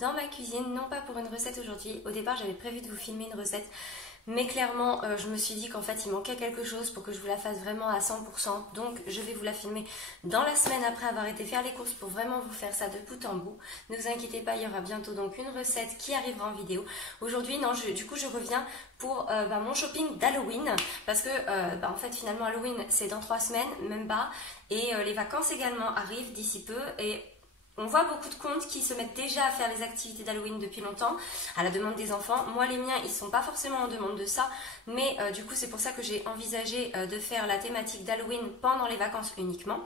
dans ma cuisine, non pas pour une recette aujourd'hui. Au départ, j'avais prévu de vous filmer une recette, mais clairement, je me suis dit qu'en fait, il manquait quelque chose pour que je vous la fasse vraiment à 100%. Donc, je vais vous la filmer dans la semaine après avoir été faire les courses pour vraiment vous faire ça de bout en bout. Ne vous inquiétez pas, il y aura bientôt donc une recette qui arrivera en vidéo. Aujourd'hui, non, du coup, je reviens pour mon shopping d'Halloween parce que en fait, finalement, Halloween, c'est dans 3 semaines, même pas. Et les vacances également arrivent d'ici peu et on voit beaucoup de comptes qui se mettent déjà à faire les activités d'Halloween depuis longtemps, à la demande des enfants. Moi, les miens, ils sont pas forcément en demande de ça, mais du coup, c'est pour ça que j'ai envisagé de faire la thématique d'Halloween pendant les vacances uniquement.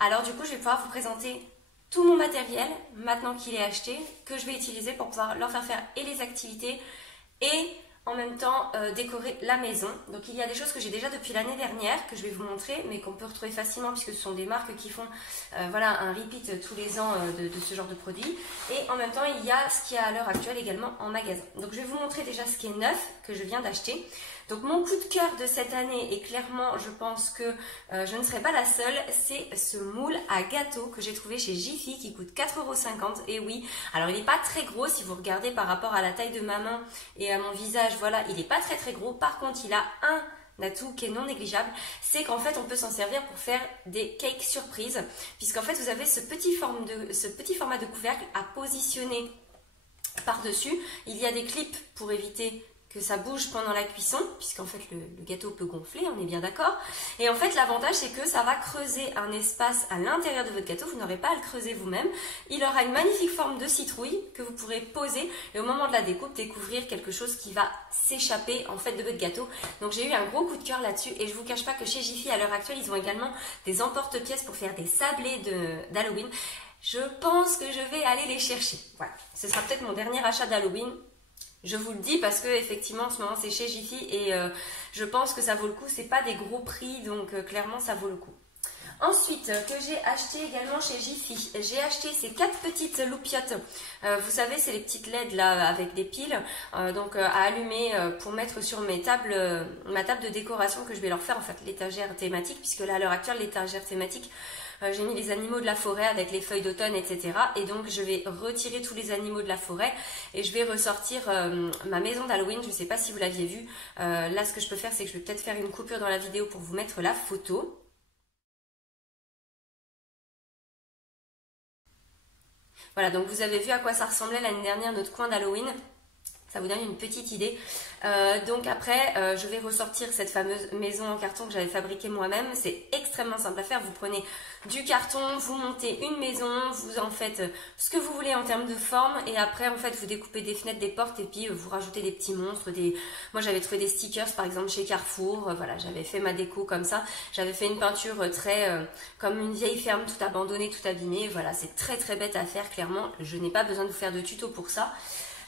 Alors du coup, je vais pouvoir vous présenter tout mon matériel, maintenant qu'il est acheté, que je vais utiliser pour pouvoir leur faire et les activités et en même temps décorer la maison. Donc il y a des choses que j'ai déjà depuis l'année dernière que je vais vous montrer mais qu'on peut retrouver facilement puisque ce sont des marques qui font voilà, un repeat tous les ans de ce genre de produits. Et en même temps il y a ce qu'il y a à l'heure actuelle également en magasin. Donc je vais vous montrer déjà ce qui est neuf que je viens d'acheter. Donc mon coup de cœur de cette année, et clairement je pense que je ne serai pas la seule, c'est ce moule à gâteau que j'ai trouvé chez Jiffy qui coûte 4,50 €. Et oui, alors il n'est pas très gros si vous regardez par rapport à la taille de ma main et à mon visage, voilà, il n'est pas très gros. Par contre il a un atout qui est non négligeable, c'est qu'en fait on peut s'en servir pour faire des cakes surprises, puisqu'en fait vous avez ce petit format de couvercle à positionner par-dessus. Il y a des clips pour éviter que ça bouge pendant la cuisson, puisqu'en fait le gâteau peut gonfler, on est bien d'accord. Et en fait l'avantage c'est que ça va creuser un espace à l'intérieur de votre gâteau, vous n'aurez pas à le creuser vous-même. Il aura une magnifique forme de citrouille que vous pourrez poser et au moment de la découpe découvrir quelque chose qui va s'échapper en fait de votre gâteau. Donc j'ai eu un gros coup de cœur là-dessus et je vous cache pas que chez Jiffy à l'heure actuelle ils ont également des emporte-pièces pour faire des sablés d'Halloween. Je pense que je vais aller les chercher. Voilà, ce sera peut-être mon dernier achat d'Halloween. Je vous le dis parce que effectivement en ce moment c'est chez Jiffy et je pense que ça vaut le coup. C'est pas des gros prix donc clairement ça vaut le coup. Ensuite, que j'ai acheté également chez Jiffy, j'ai acheté ces 4 petites loupiottes. Vous savez, c'est les petites LED là avec des piles donc à allumer pour mettre sur ma table de décoration que je vais leur faire en fait l'étagère thématique, puisque là à l'heure actuelle l'étagère thématique j'ai mis les animaux de la forêt avec les feuilles d'automne, etc. Et donc je vais retirer tous les animaux de la forêt et je vais ressortir ma maison d'Halloween. Je ne sais pas si vous l'aviez vu. Là, ce que je peux faire, c'est que je vais peut-être faire une coupure dans la vidéo pour vous mettre la photo. Voilà, donc vous avez vu à quoi ça ressemblait l'année dernière notre coin d'Halloween. Ça vous donne une petite idée. Donc après, je vais ressortir cette fameuse maison en carton que j'avais fabriquée moi-même. C'est extrêmement simple à faire. Vous prenez du carton, vous montez une maison, vous en faites ce que vous voulez en termes de forme. Et après, en fait, vous découpez des fenêtres, des portes et puis vous rajoutez des petits monstres. Moi, j'avais trouvé des stickers, par exemple, chez Carrefour. Voilà, j'avais fait ma déco comme ça. J'avais fait une peinture très comme une vieille ferme, tout abandonnée, tout abîmée. Voilà, c'est très bête à faire, clairement. Je n'ai pas besoin de vous faire de tuto pour ça.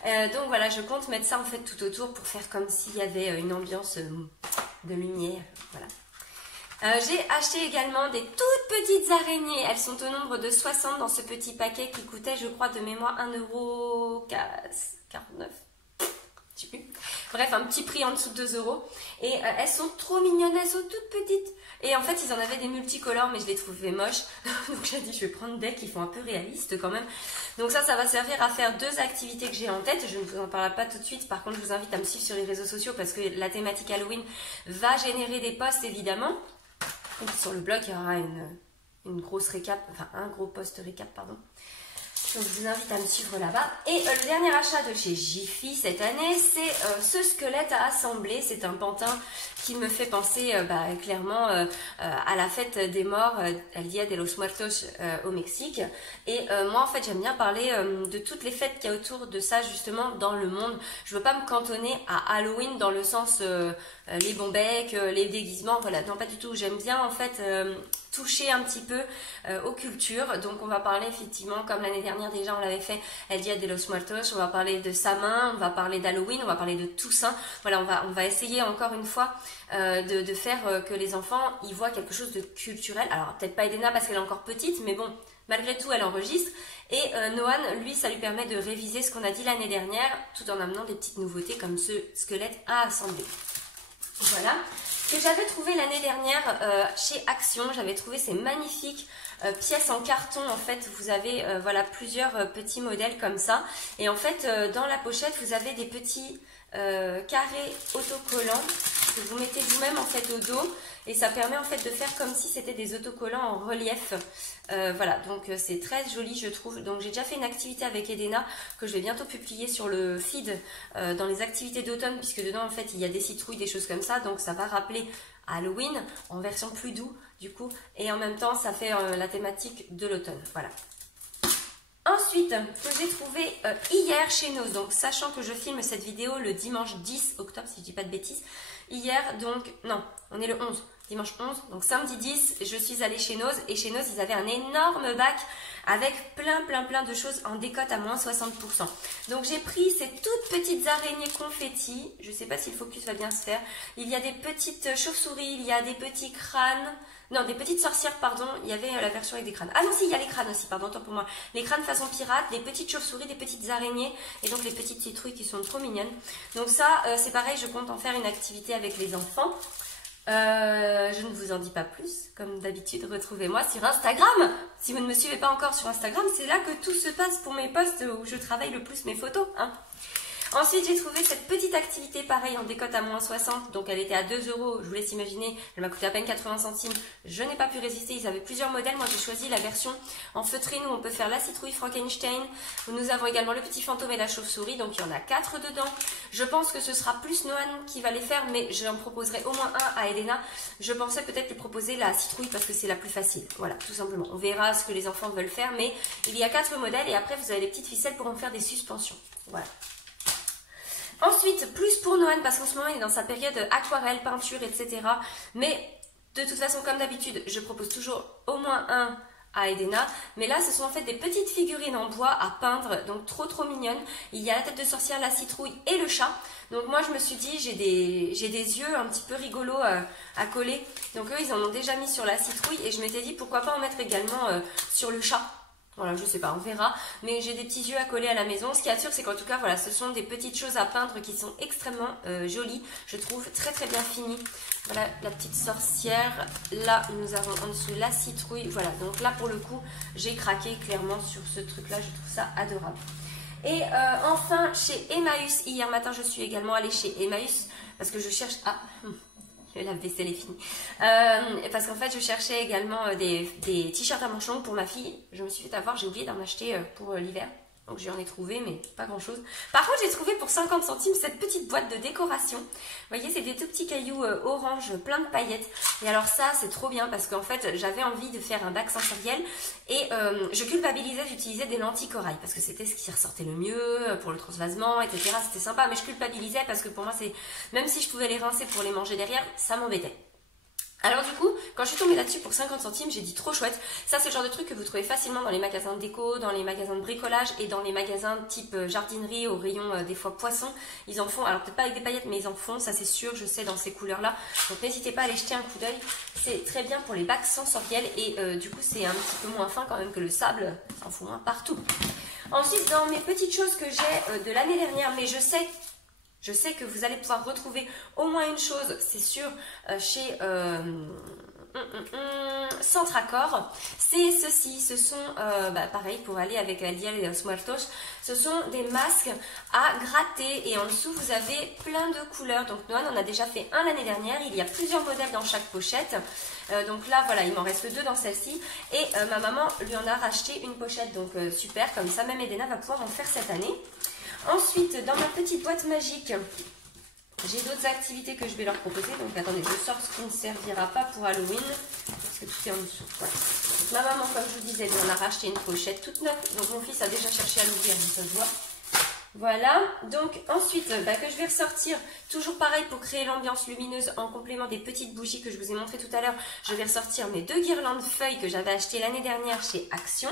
Donc voilà, je compte mettre ça en fait tout autour pour faire comme s'il y avait une ambiance de lumière. Voilà. J'ai acheté également des toutes petites araignées. Elles sont au nombre de 60 dans ce petit paquet qui coûtait, je crois, de mémoire 1,49 €. Je sais plus. Bref, un petit prix en dessous de 2 €. Et elles sont trop mignonnes, elles sont toutes petites. Et en fait, ils en avaient des multicolores, mais je les trouvais moches. Donc j'ai dit, je vais prendre des qui font un peu réalistes quand même. Donc ça va servir à faire 2 activités que j'ai en tête. Je ne vous en parle pas tout de suite. Par contre, je vous invite à me suivre sur les réseaux sociaux parce que la thématique Halloween va générer des posts évidemment. Donc sur le blog, il y aura une grosse récap, enfin un gros post récap, pardon. Donc je vous invite à me suivre là-bas. Et le dernier achat de chez Jiffy cette année, c'est ce squelette à assembler. C'est un pantin qui me fait penser clairement à la fête des morts, El Dia de los Muertos au Mexique. Et moi en fait j'aime bien parler de toutes les fêtes qu'il y a autour de ça justement dans le monde. Je veux pas me cantonner à Halloween dans le sens les bons becs, les déguisements, voilà, non pas du tout. J'aime bien en fait toucher un petit peu aux cultures. Donc on va parler effectivement, comme l'année dernière déjà on l'avait fait, El Dia de los Muertos, on va parler de Samin, on va parler d'Halloween, on va parler de Toussaint. Voilà, on va essayer encore une fois de faire que les enfants y voient quelque chose de culturel. Alors peut-être pas Edena parce qu'elle est encore petite, mais bon, malgré tout elle enregistre. Et Noan, lui, ça lui permet de réviser ce qu'on a dit l'année dernière, tout en amenant des petites nouveautés comme ce squelette à assembler. Voilà, que j'avais trouvé l'année dernière chez Action. J'avais trouvé ces magnifiques pièces en carton. En fait, vous avez voilà, plusieurs petits modèles comme ça. Et en fait, dans la pochette, vous avez des petits carrés autocollants que vous mettez vous-même en fait au dos. Et ça permet en fait de faire comme si c'était des autocollants en relief. Voilà, donc c'est très joli je trouve. Donc j'ai déjà fait une activité avec Edena que je vais bientôt publier sur le feed dans les activités d'automne, puisque dedans en fait il y a des citrouilles, des choses comme ça. Donc ça va rappeler Halloween en version plus doux du coup. Et en même temps ça fait la thématique de l'automne. Voilà. Ensuite, que j'ai trouvé hier chez Nose, donc sachant que je filme cette vidéo le dimanche 10 octobre, si je dis pas de bêtises, hier, donc, non, on est le 11, dimanche 11, donc samedi 10, je suis allée chez Nose, et chez Nose, ils avaient un énorme bac avec plein de choses en décote à moins 60%. Donc j'ai pris ces toutes petites araignées confetti, je sais pas si le focus va bien se faire, il y a des petites chauves-souris, il y a des petits crânes, non, des petites sorcières, pardon, il y avait la version avec des crânes. Ah non, si, il y a les crânes aussi, pardon, tant pour moi. Les crânes façon pirate, des petites chauves-souris, des petites araignées, et donc les petites citrouilles qui sont trop mignonnes. Donc ça, c'est pareil, je compte en faire une activité avec les enfants. Je ne vous en dis pas plus. Comme d'habitude, retrouvez-moi sur Instagram. Si vous ne me suivez pas encore sur Instagram, c'est là que tout se passe pour mes posts où je travaille le plus mes photos, hein. Ensuite, j'ai trouvé cette petite activité, pareil, en décote à moins 60. Donc, elle était à 2 €. Je vous laisse imaginer. Elle m'a coûté à peine 80 centimes. Je n'ai pas pu résister. Ils avaient plusieurs modèles. Moi, j'ai choisi la version en feutrine où on peut faire la citrouille Frankenstein. Nous avons également le petit fantôme et la chauve-souris. Donc, il y en a 4 dedans. Je pense que ce sera plus Noan qui va les faire, mais j'en proposerai au moins un à Edena. Je pensais peut-être lui proposer la citrouille parce que c'est la plus facile. Voilà, tout simplement. On verra ce que les enfants veulent faire, mais il y a 4 modèles et après, vous avez les petites ficelles pour en faire des suspensions. Voilà. Ensuite, plus pour Noan, parce qu'en ce moment, il est dans sa période aquarelle, peinture, etc. Mais de toute façon, comme d'habitude, je propose toujours au moins un à Edena. Mais là, ce sont en fait des petites figurines en bois à peindre, donc trop mignonnes. Il y a la tête de sorcière, la citrouille et le chat. Donc moi, je me suis dit, j'ai des yeux un petit peu rigolos à coller. Donc eux, ils en ont déjà mis sur la citrouille. Et je m'étais dit, pourquoi pas en mettre également sur le chat. Voilà, je sais pas, on verra. Mais j'ai des petits yeux à coller à la maison. Ce qui est sûr, c'est qu'en tout cas, voilà, ce sont des petites choses à peindre qui sont extrêmement jolies. Je trouve très bien finies. Voilà, la petite sorcière. Là, nous avons en dessous la citrouille. Voilà, donc là, pour le coup, j'ai craqué clairement sur ce truc-là. Je trouve ça adorable. Et enfin, chez Emmaüs, hier matin, je suis également allée chez Emmaüs parce que je cherche... Ah, le lave-vaisselle est fini. Parce qu'en fait, je cherchais également des t-shirts à manches longues pour ma fille. Je me suis fait avoir, j'ai oublié d'en acheter pour l'hiver. Donc j'en ai trouvé, mais pas grand-chose. Par contre, j'ai trouvé pour 50 centimes cette petite boîte de décoration. Vous voyez, c'est des tout petits cailloux orange, plein de paillettes. Et alors ça, c'est trop bien parce qu'en fait, j'avais envie de faire un bac sensoriel. Et je culpabilisais d'utiliser des lentilles corail parce que c'était ce qui ressortait le mieux pour le transvasement, etc. C'était sympa, mais je culpabilisais parce que pour moi, c'est même si je pouvais les rincer pour les manger derrière, ça m'embêtait. Alors du coup, quand je suis tombée là-dessus pour 50 centimes, j'ai dit trop chouette. Ça, c'est le genre de truc que vous trouvez facilement dans les magasins de déco, dans les magasins de bricolage et dans les magasins type jardinerie au rayon des fois poissons. Ils en font, alors peut-être pas avec des paillettes, mais ils en font, ça c'est sûr, je sais, dans ces couleurs-là. Donc n'hésitez pas à aller jeter un coup d'œil. C'est très bien pour les bacs sensoriels et du coup, c'est un petit peu moins fin quand même que le sable. Ça en fout moins partout. Ensuite, dans mes petites choses que j'ai de l'année dernière, mais je sais que vous allez pouvoir retrouver au moins une chose, c'est sûr, chez Centracor. C'est ceci, ce sont, pareil pour aller avec El Dia de los Muertos, ce sont des masques à gratter et en dessous vous avez plein de couleurs. Donc Noan en a déjà fait un l'année dernière, il y a plusieurs modèles dans chaque pochette. Donc là voilà, il m'en reste 2 dans celle-ci et ma maman lui en a racheté une pochette, donc super, comme ça même Edena va pouvoir en faire cette année. Ensuite, dans ma petite boîte magique, j'ai d'autres activités que je vais leur proposer. Donc attendez, je sors ce qui ne servira pas pour Halloween, parce que tout est en dessous. Voilà. Donc, ma maman, comme je vous disais, elle en a racheté une pochette toute neuve. Donc mon fils a déjà cherché à l'ouvrir, ça se voit. Voilà, donc ensuite, que je vais ressortir, toujours pareil pour créer l'ambiance lumineuse en complément des petites bougies que je vous ai montrées tout à l'heure. Je vais ressortir mes 2 guirlandes feuilles que j'avais achetées l'année dernière chez Action.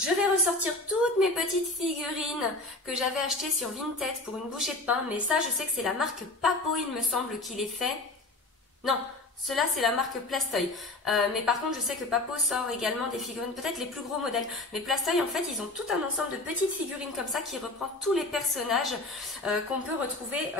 Je vais ressortir toutes mes petites figurines que j'avais achetées sur Vinted pour une bouchée de pain. Mais ça, je sais que c'est la marque Papo, il me semble, qui les fait. Non, Cela c'est la marque Plastoy, mais par contre je sais que Papo sort également des figurines, peut-être les plus gros modèles, mais Plastoy en fait ils ont tout un ensemble de petites figurines comme ça qui reprend tous les personnages qu'on peut retrouver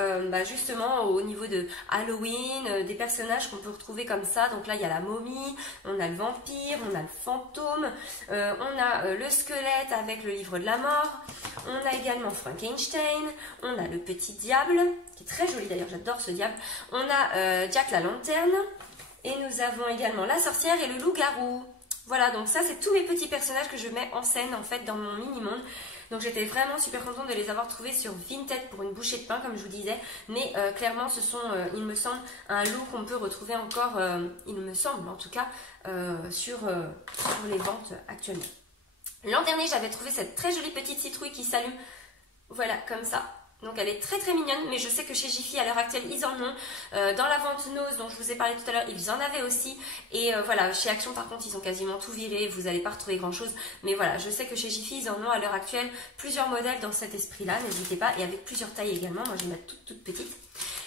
justement au niveau de Halloween, des personnages qu'on peut retrouver comme ça. Donc là il y a la momie, on a le vampire, on a le fantôme, on a le squelette avec le livre de la mort, on a également Frankenstein, on a le petit diable, qui est très joli d'ailleurs, j'adore ce diable, on a Jack la lanterne, et nous avons également la sorcière et le loup-garou. Voilà, donc ça c'est tous mes petits personnages que je mets en scène en fait dans mon mini-monde. Donc j'étais vraiment super contente de les avoir trouvés sur Vinted pour une bouchée de pain comme je vous disais. Mais clairement ce sont, il me semble, un lot qu'on peut retrouver encore, il me semble en tout cas, sur les ventes actuellement. L'an dernier j'avais trouvé cette très jolie petite citrouille qui s'allume, voilà comme ça. Donc elle est très très mignonne, mais je sais que chez Jiffy à l'heure actuelle ils en ont. Dans la vente Nose dont je vous ai parlé tout à l'heure, ils en avaient aussi. Et voilà, chez Action par contre ils ont quasiment tout viré, vous n'allez pas retrouver grand chose. Mais voilà, je sais que chez Jiffy ils en ont à l'heure actuelle plusieurs modèles dans cet esprit-là, n'hésitez pas. Et avec plusieurs tailles également, moi je vais mettre toute petite.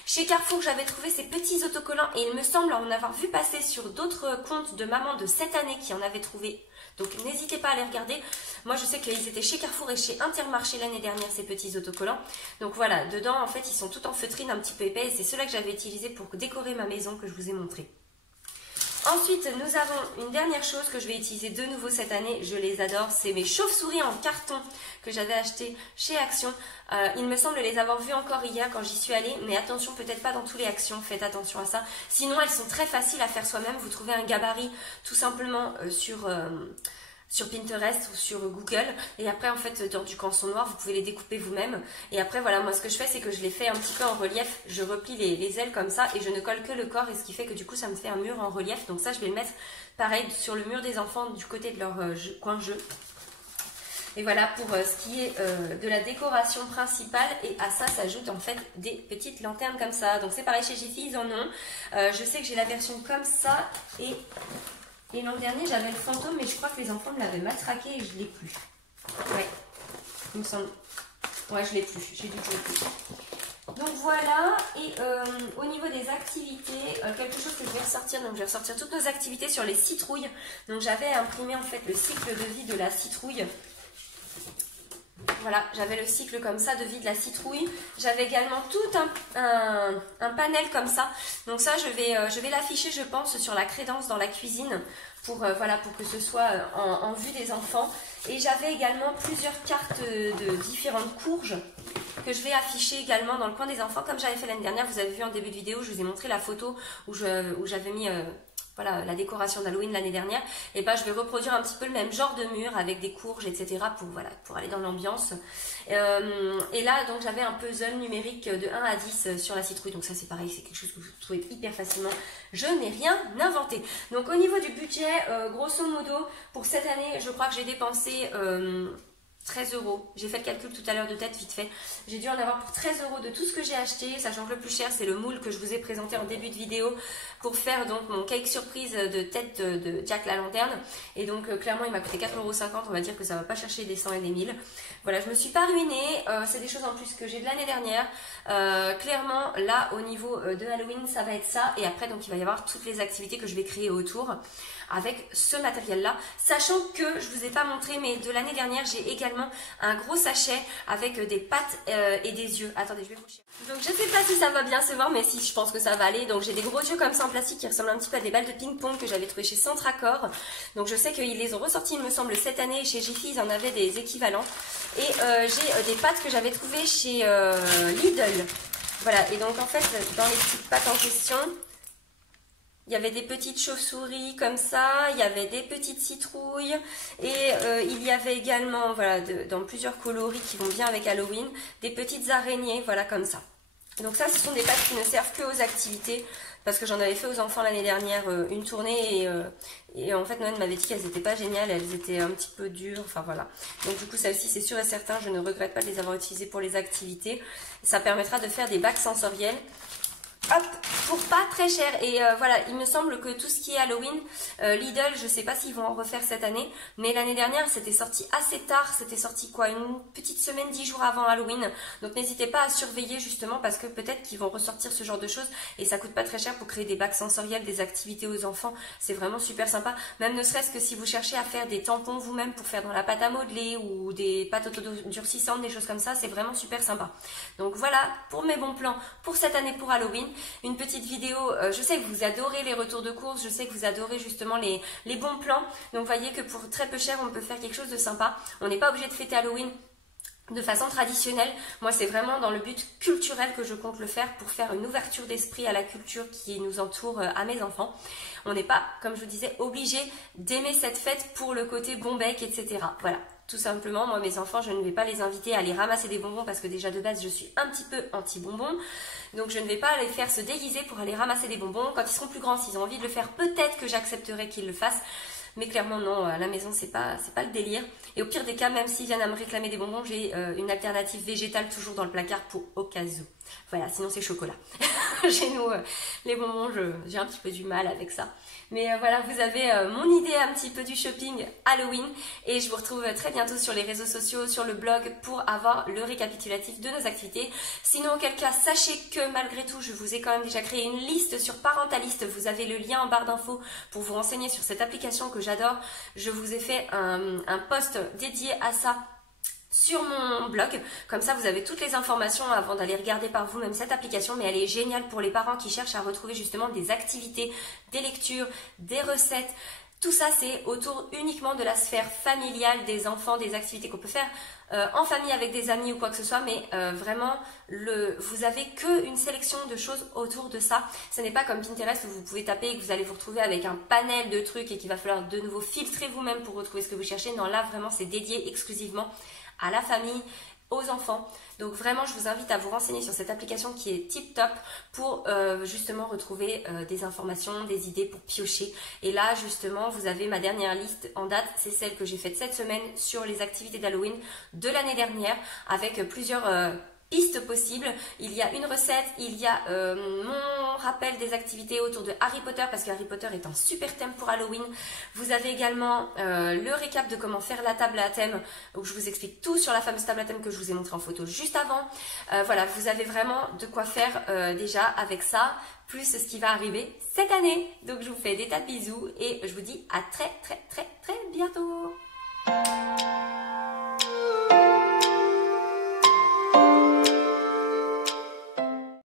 Chez Carrefour, j'avais trouvé ces petits autocollants et il me semble en avoir vu passer sur d'autres comptes de maman de cette année qui en avaient trouvé. Donc n'hésitez pas à les regarder. Moi je sais qu'ils étaient chez Carrefour et chez Intermarché l'année dernière ces petits autocollants. Donc voilà, dedans en fait ils sont tout en feutrine un petit peu épais et c'est ceux-là que j'avais utilisés pour décorer ma maison que je vous ai montré. Ensuite, nous avons une dernière chose que je vais utiliser de nouveau cette année, je les adore, c'est mes chauves-souris en carton que j'avais acheté chez Action. Il me semble les avoir vues encore hier quand j'y suis allée, mais attention, peut-être pas dans tous les Actions, faites attention à ça. Sinon, elles sont très faciles à faire soi-même, vous trouvez un gabarit tout simplement sur Pinterest ou sur Google, et après en fait dans du canson noir vous pouvez les découper vous-même. Et après voilà, moi ce que je fais c'est que je les fais un petit peu en relief, je replie les ailes comme ça et je ne colle que le corps, et ce qui fait que du coup ça me fait un mur en relief. Donc ça je vais le mettre pareil sur le mur des enfants du côté de leur coin jeu. Et voilà pour ce qui est de la décoration principale, et à ça s'ajoutent en fait des petites lanternes comme ça. Donc c'est pareil chez Jiffy, ils en ont. Je sais que j'ai la version comme ça, et l'an dernier, j'avais le fantôme, mais je crois que les enfants me l'avaient matraqué et je ne l'ai plus. Ouais, il me semble. Ouais, je ne l'ai plus. J'ai dû jouer plus. Donc voilà, et au niveau des activités, quelque chose que je vais ressortir. Donc je vais ressortir toutes nos activités sur les citrouilles. Donc j'avais imprimé en fait le cycle de vie de la citrouille. Voilà, j'avais le cycle comme ça de vie de la citrouille. J'avais également tout un panel comme ça. Donc ça, je vais l'afficher, je pense, sur la crédence dans la cuisine pour, voilà, pour que ce soit en vue des enfants. Et j'avais également plusieurs cartes de différentes courges que je vais afficher également dans le coin des enfants. Comme j'avais fait l'année dernière, vous avez vu en début de vidéo, je vous ai montré la photo où j'avais mis... voilà, la décoration d'Halloween l'année dernière, et ben je vais reproduire un petit peu le même genre de mur avec des courges, etc. pour, voilà, pour aller dans l'ambiance. Et là, donc j'avais un puzzle numérique de 1 à 10 sur la citrouille, donc ça c'est pareil, c'est quelque chose que vous trouvez hyper facilement. Je n'ai rien inventé. Donc au niveau du budget, grosso modo, pour cette année, je crois que j'ai dépensé... 13 €. J'ai fait le calcul tout à l'heure de tête, vite fait. J'ai dû en avoir pour 13 € de tout ce que j'ai acheté, sachant que le plus cher, c'est le moule que je vous ai présenté en début de vidéo pour faire donc mon cake surprise de tête de Jack la lanterne. Et donc, clairement, il m'a coûté 4,50 €. On va dire que ça va pas chercher des 100 et des 1000. Voilà, je me suis pas ruinée. C'est des choses en plus que j'ai de l'année dernière. Clairement, là, au niveau de Halloween, ça va être ça. Et après, donc, il va y avoir toutes les activités que je vais créer autour avec ce matériel-là. Sachant que, je vous ai pas montré, mais de l'année dernière, j'ai également un gros sachet avec des pattes et des yeux. Attendez, je vais boucher. Donc, je sais pas si ça va bien se voir, mais si, je pense que ça va aller. Donc, j'ai des gros yeux comme ça en plastique qui ressemblent un petit peu à des balles de ping-pong que j'avais trouvé chez Centracor. Donc, je sais qu'ils les ont ressortis, il me semble, cette année. Chez Jiffy, ils en avaient des équivalents. Et j'ai des pattes que j'avais trouvées chez Lidl. Voilà, et donc, en fait, dans les petites pattes en question... il y avait des petites chauves-souris comme ça, il y avait des petites citrouilles et il y avait également, voilà, dans plusieurs coloris qui vont bien avec Halloween, des petites araignées, voilà, comme ça. Donc ça, ce sont des pâtes qui ne servent que aux activités, parce que j'en avais fait aux enfants l'année dernière une tournée et en fait Noël m'avait dit qu'elles n'étaient pas géniales, elles étaient un petit peu dures, enfin voilà. Donc du coup celle-ci c'est sûr et certain, je ne regrette pas de les avoir utilisées pour les activités. Ça permettra de faire des bacs sensoriels. hop, pour pas très cher. Et voilà, il me semble que tout ce qui est Halloween, Lidl, je sais pas s'ils vont en refaire cette année, mais l'année dernière c'était sorti assez tard, c'était sorti quoi, une petite semaine, 10 jours avant Halloween. Donc n'hésitez pas à surveiller justement parce que peut-être qu'ils vont ressortir ce genre de choses et ça coûte pas très cher pour créer des bacs sensoriels, des activités aux enfants. C'est vraiment super sympa. Même ne serait-ce que si vous cherchez à faire des tampons vous-même pour faire dans la pâte à modeler ou des pâtes autodurcissantes, des choses comme ça, c'est vraiment super sympa. Donc voilà pour mes bons plans pour cette année pour Halloween. Une petite vidéo, je sais que vous adorez les retours de course, je sais que vous adorez justement les bons plans. Donc voyez que pour très peu cher, on peut faire quelque chose de sympa. On n'est pas obligé de fêter Halloween de façon traditionnelle. Moi, c'est vraiment dans le but culturel que je compte le faire pour faire une ouverture d'esprit à la culture qui nous entoure à mes enfants. On n'est pas, comme je vous disais, obligé d'aimer cette fête pour le côté bon bec, etc. Voilà. Tout simplement, moi, mes enfants, je ne vais pas les inviter à aller ramasser des bonbons parce que déjà de base, je suis un petit peu anti-bonbons. Donc, je ne vais pas les faire se déguiser pour aller ramasser des bonbons. Quand ils seront plus grands, s'ils ont envie de le faire, peut-être que j'accepterai qu'ils le fassent. Mais clairement, non, à la maison, c'est pas le délire. Et au pire des cas, même s'ils viennent à me réclamer des bonbons, j'ai une alternative végétale toujours dans le placard pour au cas où. Voilà, sinon c'est chocolat. Chez nous, les bonbons, j'ai un petit peu du mal avec ça. Mais voilà, vous avez mon idée un petit peu du shopping Halloween. Et je vous retrouve très bientôt sur les réseaux sociaux, sur le blog pour avoir le récapitulatif de nos activités. Sinon, auquel cas, sachez que malgré tout, je vous ai quand même déjà créé une liste sur Parentaliste. Vous avez le lien en barre d'infos pour vous renseigner sur cette application que j'adore. Je vous ai fait un post dédié à ça sur mon blog, comme ça vous avez toutes les informations avant d'aller regarder par vous-même cette application, mais elle est géniale pour les parents qui cherchent à retrouver justement des activités, des lectures, des recettes. Tout ça c'est autour uniquement de la sphère familiale des enfants, des activités qu'on peut faire en famille avec des amis ou quoi que ce soit, mais vraiment vous avez qu'une sélection de choses autour de ça. Ce n'est pas comme Pinterest où vous pouvez taper et que vous allez vous retrouver avec un panel de trucs et qu'il va falloir de nouveau filtrer vous-même pour retrouver ce que vous cherchez. Non, là vraiment c'est dédié exclusivement à la famille, aux enfants. Donc vraiment, je vous invite à vous renseigner sur cette application qui est tip top pour justement retrouver des informations, des idées pour piocher. Et là, justement, vous avez ma dernière liste en date. C'est celle que j'ai faite cette semaine sur les activités d'Halloween de l'année dernière avec plusieurs pistes possibles. Il y a une recette, il y a mon rappel des activités autour de Harry Potter parce que Harry Potter est un super thème pour Halloween. Vous avez également le récap de comment faire la table à thème où je vous explique tout sur la fameuse table à thème que je vous ai montré en photo juste avant. Voilà, vous avez vraiment de quoi faire déjà avec ça, plus ce qui va arriver cette année. Donc je vous fais des tas de bisous et je vous dis à très bientôt.